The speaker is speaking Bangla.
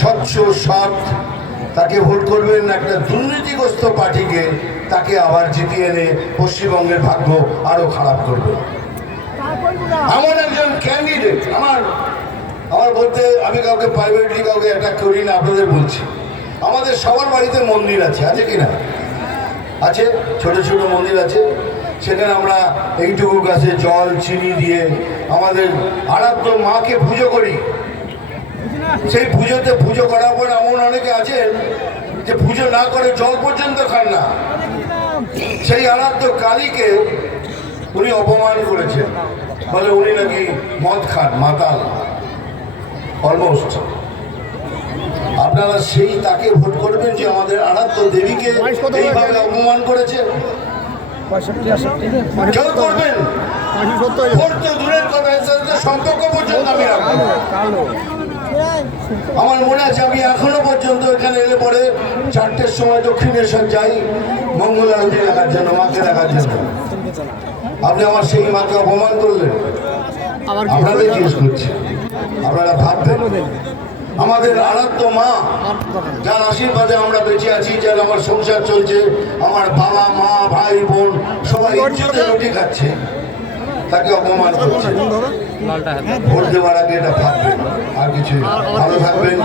স্বচ্ছ সৎ তাকে ভোট করবেন, একটা দুর্নীতিগ্রস্ত পার্টিকে তাকে আবার জিতিয়ে এনে পশ্চিমবঙ্গের ভাগ্য আরো খারাপ করবে। এমন একজন ক্যান্ডিডেট আমার বলতে, আমি কাউকে প্রাইভেটলি কাউকে অ্যাটাক করি না, আপনাদের বলছি, আমাদের সবার বাড়িতে মন্দির আছে, আছে কি না? আছে, ছোট ছোট মন্দির আছে, সেখানে আমরা এইটুকু গাছে জল চিনি দিয়ে আমাদের আরাধ্য মাকে পুজো করি। সেই পুজোতে পুজো করার পর এমন অনেকে আছেন যে পুজো না করে জল পর্যন্ত খান না। সেই আরাধ্য কালীকে উনি অপমান করেছেন, বলে উনি নাকি মদ খান, মাতাল অলমোস্ট। আপনারা সেই তাকে ভোট করবেন যে আমাদের আরাধ্য দেবীকে এইভাবে অপমান করেছে? কেউ করবেন? ভোট তো দূরের কথা, এর সাথে সম্পর্ক পর্যন্ত আমি রাখবো। আমার মনে আছে আমি এখনো পর্যন্ত এখানে এলে পরে 4টের সময় দক্ষিণেশ্বর যাই মঙ্গল আরতি দেখার জন্য, মাকে দেখার জন্য। আপনি আমার সেই মাকে অপমান করলেন। আপনাদের জিজ্ঞেস করছি, আপনারা ভাববেন আমাদের আরাধ্য মা, যার আশীর্বাদে আমরা বেঁচে আছি, যার আমার সংসার চলছে, আমার বাবা মা ভাই বোন সবাই ইজ্জতে রুটি খাচ্ছে, তাকে অপমান করছে। ভোট দেওয়ার আগে এটা ভাববেন, আর কিছু। ভালো থাকবেন।